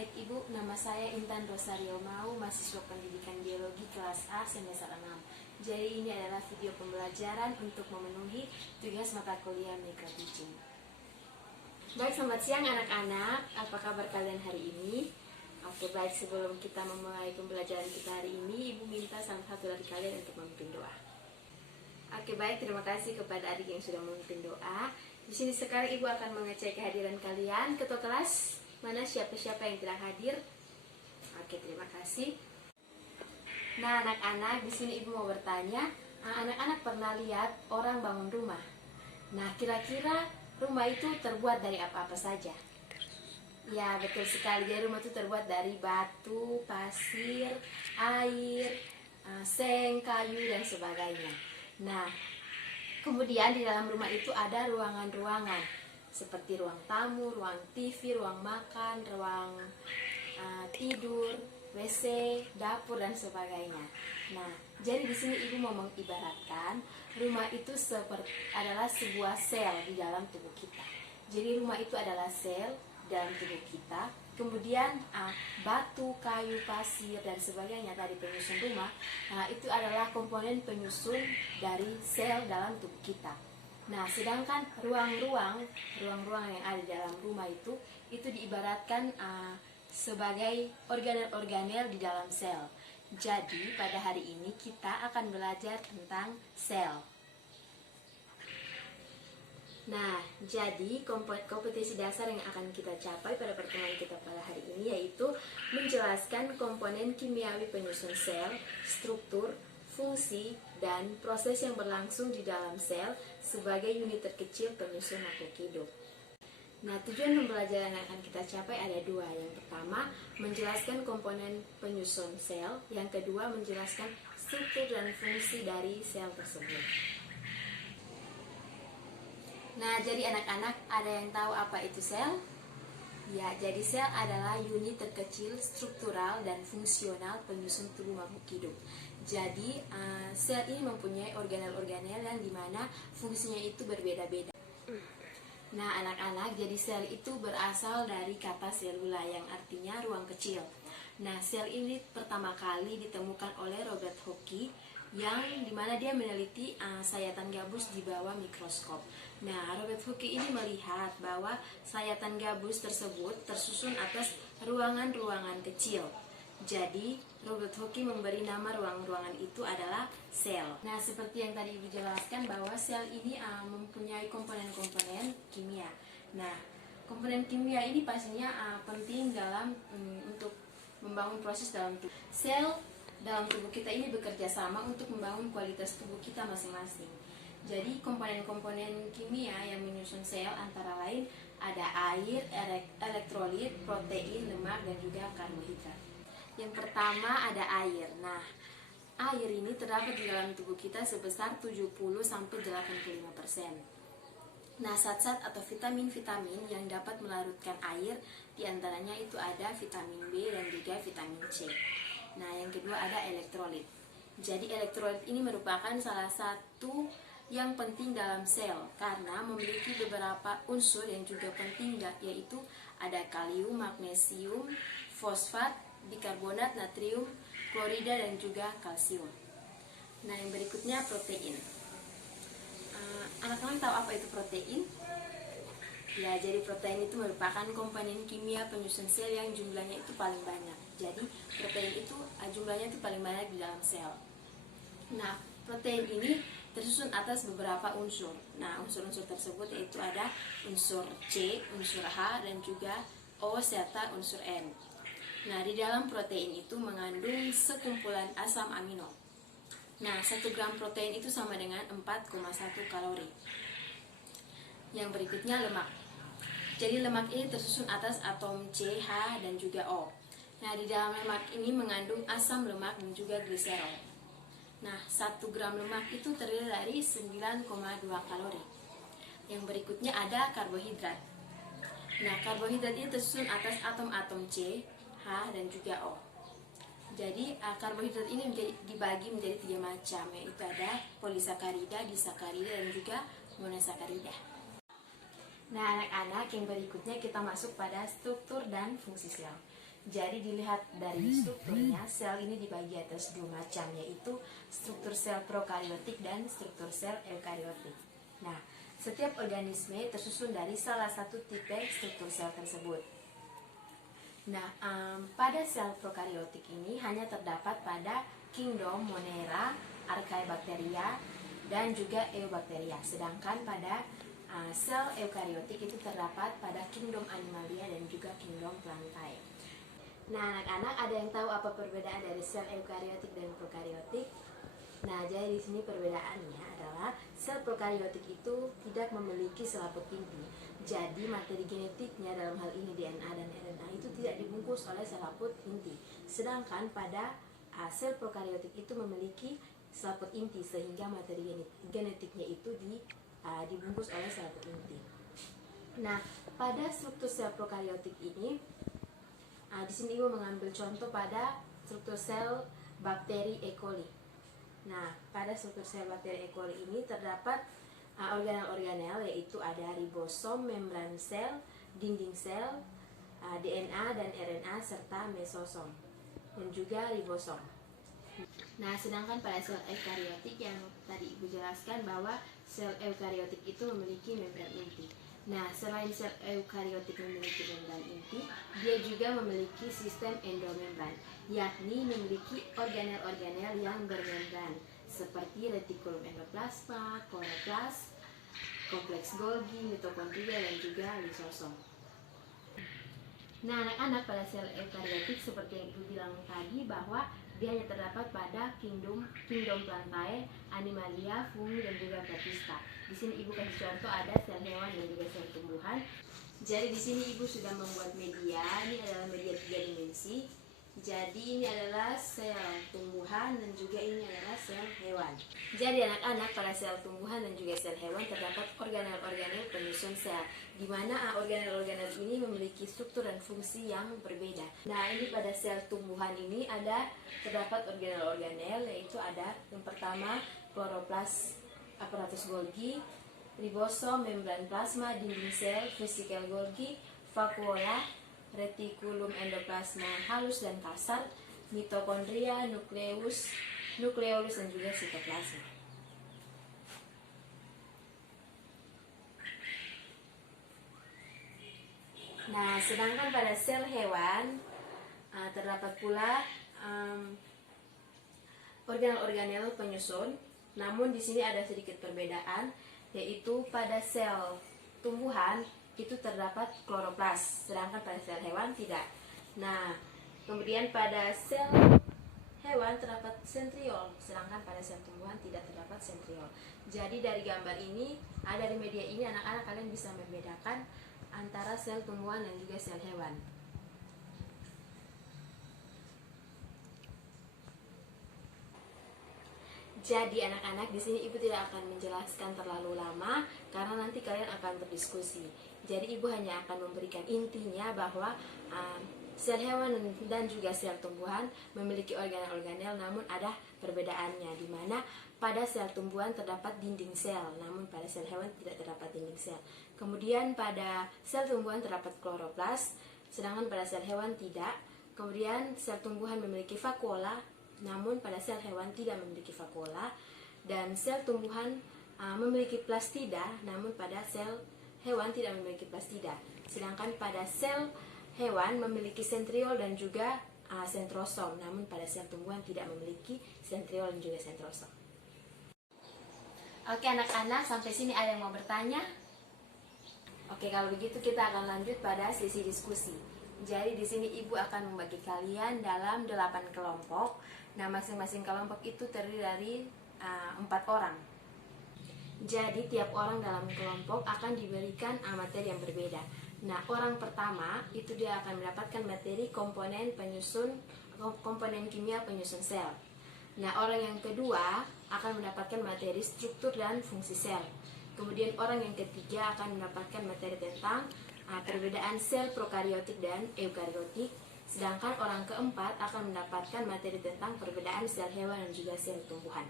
Baik Ibu, nama saya Intan Rosario Mau, mahasiswa pendidikan biologi kelas A semester 6. Jadi ini adalah video pembelajaran untuk memenuhi tugas mata kuliah micro teaching. Baik, selamat siang anak-anak. Apa kabar kalian hari ini? Oke, baik, sebelum kita memulai pembelajaran kita hari ini, Ibu minta salah satu dari kalian untuk memimpin doa. Oke, baik, terima kasih kepada adik yang sudah memimpin doa. Di sini sekarang Ibu akan mengecek kehadiran kalian. Ketua kelas, mana siapa-siapa yang tidak hadir? Oke, terima kasih. Nah, anak-anak, di sini Ibu mau bertanya, anak-anak pernah lihat orang bangun rumah? Nah, kira-kira rumah itu terbuat dari apa-apa saja? Ya, betul sekali. Jadi rumah itu terbuat dari batu, pasir, air, seng, kayu, dan sebagainya. Nah, kemudian di dalam rumah itu ada ruangan-ruangan seperti ruang tamu, ruang TV, ruang makan, ruang tidur, WC, dapur, dan sebagainya. Nah, jadi di sini Ibu mau mengibaratkan rumah itu adalah sebuah sel di dalam tubuh kita. Jadi rumah itu adalah sel dalam tubuh kita. Kemudian batu, kayu, pasir, dan sebagainya tadi penyusun rumah, itu adalah komponen penyusun dari sel dalam tubuh kita. Nah, sedangkan ruang-ruang yang ada di dalam rumah itu diibaratkan sebagai organel-organel di dalam sel. Jadi pada hari ini kita akan belajar tentang sel. Nah, jadi kompetensi dasar yang akan kita capai pada pertemuan kita pada hari ini yaitu menjelaskan komponen kimiawi penyusun sel, struktur, fungsi, dan proses yang berlangsung di dalam sel sebagai unit terkecil penyusun makhluk hidup. Nah, tujuan pembelajaran yang akan kita capai ada dua. Yang pertama, menjelaskan komponen penyusun sel. Yang kedua, menjelaskan struktur dan fungsi dari sel tersebut. Nah, jadi anak-anak ada yang tahu apa itu sel? Ya, jadi sel adalah unit terkecil struktural dan fungsional penyusun tubuh makhluk hidup. Jadi, sel ini mempunyai organel-organel yang dimana fungsinya itu berbeda-beda. Nah, anak-anak, jadi sel itu berasal dari kata selula yang artinya ruang kecil. Nah, sel ini pertama kali ditemukan oleh Robert Hooke yang dimana dia meneliti sayatan gabus di bawah mikroskop. Nah, Robert Hooke ini melihat bahwa sayatan gabus tersebut tersusun atas ruangan-ruangan kecil. Jadi, Robert Hooke memberi nama ruang-ruangan itu adalah sel. Nah, seperti yang tadi Ibu jelaskan bahwa sel ini mempunyai komponen-komponen kimia. Nah, komponen kimia ini pastinya penting dalam untuk membangun proses dalam tubuh. Sel dalam tubuh kita ini bekerja sama untuk membangun kualitas tubuh kita masing-masing. Jadi, komponen-komponen kimia yang menyusun sel antara lain ada air, elektrolit, protein, lemak, dan juga karbohidrat. Yang pertama ada air. Nah, air ini terdapat di dalam tubuh kita sebesar 70-85%. Nah, zat-zat atau vitamin-vitamin yang dapat melarutkan air diantaranya itu ada vitamin B dan juga vitamin C. Nah, yang kedua ada elektrolit. Jadi elektrolit ini merupakan salah satu yang penting dalam sel karena memiliki beberapa unsur yang juga penting yaitu ada kalium, magnesium, fosfat, bikarbonat, natrium, klorida, dan juga kalsium. Nah, yang berikutnya protein. Anak-anak tahu apa itu protein? Ya, jadi protein itu merupakan komponen kimia penyusun sel yang jumlahnya itu paling banyak. Jadi protein itu jumlahnya itu paling banyak di dalam sel. Nah, protein ini tersusun atas beberapa unsur. Nah, unsur-unsur tersebut yaitu ada unsur C, unsur H, dan juga O serta unsur N. Nah, di dalam protein itu mengandung sekumpulan asam amino. Nah, 1 gram protein itu sama dengan 4,1 kalori. Yang berikutnya lemak. Jadi lemak ini tersusun atas atom C, H, dan juga O. Nah, di dalam lemak ini mengandung asam lemak dan juga gliserol. Nah, 1 gram lemak itu terdiri dari 9,2 kalori. Yang berikutnya ada karbohidrat. Nah, karbohidrat ini tersusun atas atom-atom C, H, dan juga O. Jadi karbohidrat ini dibagi menjadi 3 macam, yaitu ada polisakarida, disakarida, dan juga monosakarida. Nah, anak-anak, yang berikutnya kita masuk pada struktur dan fungsi sel. Jadi dilihat dari strukturnya, sel ini dibagi atas dua macam, yaitu struktur sel prokariotik dan struktur sel eukariotik. Nah, setiap organisme tersusun dari salah satu tipe struktur sel tersebut. Nah, pada sel prokariotik ini hanya terdapat pada kingdom Monera, Archaebacteria, dan juga Eubacteria. Sedangkan pada sel eukariotik itu terdapat pada kingdom Animalia dan juga kingdom Plantae. Nah, anak-anak ada yang tahu apa perbedaan dari sel eukariotik dan prokariotik? Nah, jadi di sini perbedaannya adalah sel prokariotik itu tidak memiliki selaput inti. Jadi materi genetiknya dalam hal ini DNA dan RNA itu tidak dibungkus oleh selaput inti. Sedangkan pada sel prokariotik itu memiliki selaput inti sehingga materi genetiknya itu dibungkus oleh selaput inti. Nah, pada struktur sel prokariotik ini, di sini Ibu mengambil contoh pada struktur sel bakteri E. coli. Nah, pada struktur sel bakteri E. coli ini terdapat organel-organel, yaitu ada ribosom, membran sel, dinding sel, DNA dan RNA serta mesosom dan juga ribosom. Nah, sedangkan pada sel eukariotik yang tadi Ibu jelaskan bahwa sel eukariotik itu memiliki membran inti. Nah, selain sel eukariotik memiliki membran inti, dia juga memiliki sistem endomembran, yakni memiliki organel-organel yang bermembran seperti retikulum endoplasma, kloroplas, kompleks Golgi, mitokondria, dan juga lisosom. Nah, anak-anak, pada sel eukariotik seperti yang Ibu bilang tadi bahwa dia hanya terdapat pada kingdom Plantae, Animalia, Fungi, dan juga Protista. Di sini Ibu kasih contoh ada sel hewan dan juga sel tumbuhan. Jadi di sini Ibu sudah membuat media. Ini adalah media 3 dimensi. Jadi ini adalah sel tumbuhan dan juga ini adalah sel hewan. Jadi anak-anak, pada sel tumbuhan dan juga sel hewan terdapat organel-organel penyusun sel, di mana organel-organel ini memiliki struktur dan fungsi yang berbeda. Nah, ini pada sel tumbuhan ini terdapat organel-organel, yaitu ada yang pertama kloroplas, aparatus Golgi, ribosom, membran plasma, dinding sel, vesikel Golgi, vakuola, retikulum endoplasma halus dan kasar, mitokondria, nukleolus dan juga sitoplasma. Nah, sedangkan pada sel hewan terdapat pula organel-organel penyusun. Namun di sini ada sedikit perbedaan, yaitu pada sel tumbuhan itu terdapat kloroplas, sedangkan pada sel hewan tidak. Nah, kemudian pada sel hewan terdapat sentriol, sedangkan pada sel tumbuhan tidak terdapat sentriol. Jadi dari gambar ini, dari media ini anak-anak kalian bisa membedakan antara sel tumbuhan dan juga sel hewan. Jadi anak-anak, di sini Ibu tidak akan menjelaskan terlalu lama karena nanti kalian akan berdiskusi. Jadi Ibu hanya akan memberikan intinya bahwa sel hewan dan juga sel tumbuhan memiliki organel-organel, namun ada perbedaannya, di mana pada sel tumbuhan terdapat dinding sel, namun pada sel hewan tidak terdapat dinding sel. Kemudian pada sel tumbuhan terdapat kloroplas, sedangkan pada sel hewan tidak. Kemudian sel tumbuhan memiliki vakuola, namun pada sel hewan tidak memiliki vakuola. Dan sel tumbuhan memiliki plastida, namun pada sel hewan tidak memiliki plastida. Sedangkan pada sel hewan memiliki sentriol dan juga sentrosom, namun pada sel tumbuhan tidak memiliki sentriol dan juga sentrosom. Oke anak-anak, sampai sini ada yang mau bertanya? Oke, kalau begitu kita akan lanjut pada sesi diskusi. Jadi di sini Ibu akan membagi kalian dalam 8 kelompok. Nah, masing-masing kelompok itu terdiri dari 4 orang. Jadi tiap orang dalam kelompok akan diberikan materi yang berbeda. Nah, orang pertama itu dia akan mendapatkan materi komponen kimia penyusun sel. Nah, orang yang kedua akan mendapatkan materi struktur dan fungsi sel. Kemudian orang yang ketiga akan mendapatkan materi tentang perbedaan sel prokariotik dan eukariotik. Sedangkan orang keempat akan mendapatkan materi tentang perbedaan sel hewan dan juga sel tumbuhan.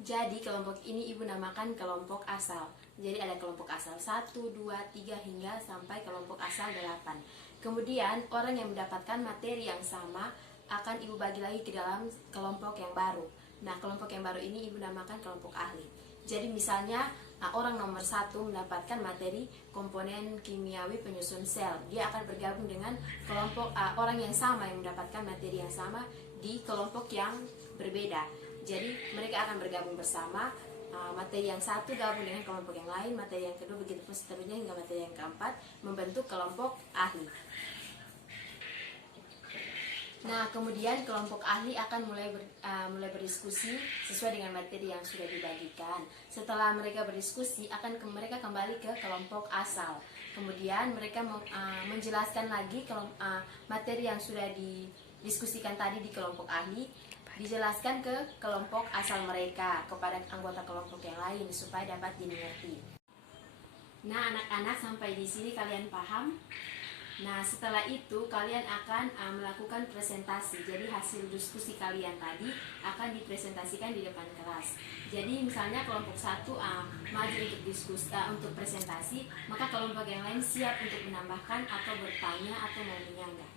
Jadi kelompok ini Ibu namakan kelompok asal. Jadi ada kelompok asal 1, 2, 3 hingga sampai kelompok asal 8. Kemudian orang yang mendapatkan materi yang sama akan Ibu bagi lagi ke dalam kelompok yang baru. Nah, kelompok yang baru ini Ibu namakan kelompok ahli. Jadi misalnya orang nomor 1 mendapatkan materi komponen kimiawi penyusun sel. Dia akan bergabung dengan kelompok orang yang sama yang mendapatkan materi yang sama di kelompok yang berbeda. Jadi mereka akan bergabung bersama. Materi yang satu gabung dengan kelompok yang lain, materi yang kedua begitu pun seterusnya hingga materi yang keempat membentuk kelompok ahli. Nah, kemudian kelompok ahli akan mulai berdiskusi sesuai dengan materi yang sudah dibagikan. Setelah mereka berdiskusi, mereka kembali ke kelompok asal. Kemudian mereka menjelaskan lagi materi yang sudah didiskusikan tadi di kelompok ahli, dijelaskan ke kelompok asal mereka, kepada anggota kelompok yang lain supaya dapat dimengerti. Nah, anak-anak, sampai di sini kalian paham? Nah, setelah itu kalian akan melakukan presentasi. Jadi hasil diskusi kalian tadi akan dipresentasikan di depan kelas. Jadi misalnya kelompok 1 maju untuk diskusi untuk presentasi, maka kelompok yang lain siap untuk menambahkan atau bertanya atau mau menyanggah.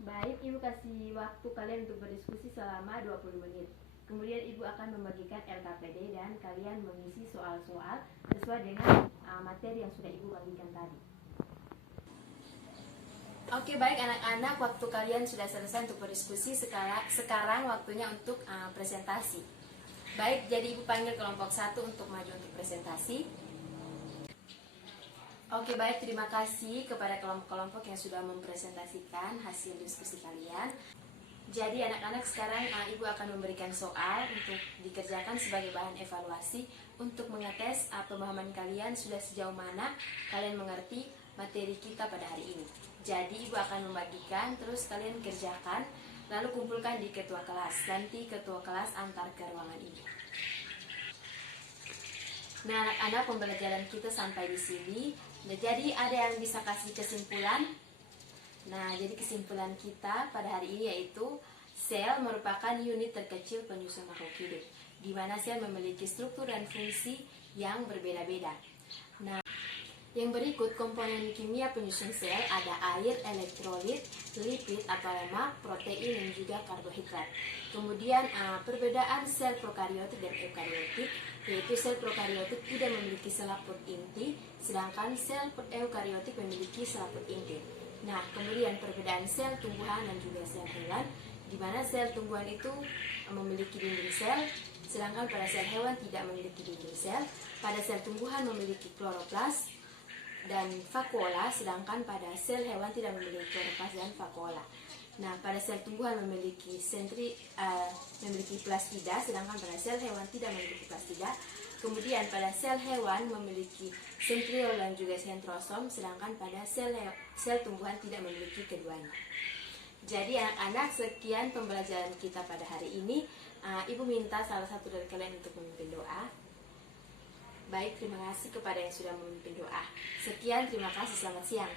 Baik, Ibu kasih waktu kalian untuk berdiskusi selama 20 menit. Kemudian Ibu akan membagikan LKPD dan kalian mengisi soal-soal sesuai dengan materi yang sudah Ibu bagikan tadi. Oke, baik anak-anak, waktu kalian sudah selesai untuk berdiskusi. Sekarang waktunya untuk presentasi. Baik, jadi Ibu panggil kelompok 1 untuk maju untuk presentasi. Oke, baik, terima kasih kepada kelompok-kelompok yang sudah mempresentasikan hasil diskusi kalian. Jadi anak-anak, sekarang Ibu akan memberikan soal untuk dikerjakan sebagai bahan evaluasi untuk mengetes pemahaman kalian sudah sejauh mana kalian mengerti materi kita pada hari ini. Jadi Ibu akan membagikan, terus kalian kerjakan, lalu kumpulkan di ketua kelas. Nanti ketua kelas antar ke ruangan ini. Nah, anak-anak, pembelajaran kita sampai di sini. Nah, jadi ada yang bisa kasih kesimpulan? Nah, jadi kesimpulan kita pada hari ini yaitu sel merupakan unit terkecil penyusun makhluk hidup, di mana sel memiliki struktur dan fungsi yang berbeda-beda. Nah, yang berikut komponen kimia penyusun sel ada air, elektrolit, lipid atau lemak, protein, dan juga karbohidrat. Kemudian perbedaan sel prokariotik dan eukariotik, yaitu sel prokariotik tidak memiliki selaput inti, sedangkan sel eukariotik memiliki selaput inti. Nah, kemudian perbedaan sel tumbuhan dan juga sel hewan, di mana sel tumbuhan itu memiliki dinding sel, sedangkan pada sel hewan tidak memiliki dinding sel. Pada sel tumbuhan memiliki kloroplas dan vakuola, sedangkan pada sel hewan tidak memiliki kloroplas dan vakuola. Nah, pada sel tumbuhan memiliki plastida, sedangkan pada sel hewan tidak memiliki plastida. Kemudian pada sel hewan memiliki sentriol dan juga sentrosom, sedangkan pada sel tumbuhan tidak memiliki keduanya. Jadi anak-anak, sekian pembelajaran kita pada hari ini. Ibu minta salah satu dari kalian untuk memimpin doa. Baik, terima kasih kepada yang sudah memimpin doa. Sekian, terima kasih, selamat siang.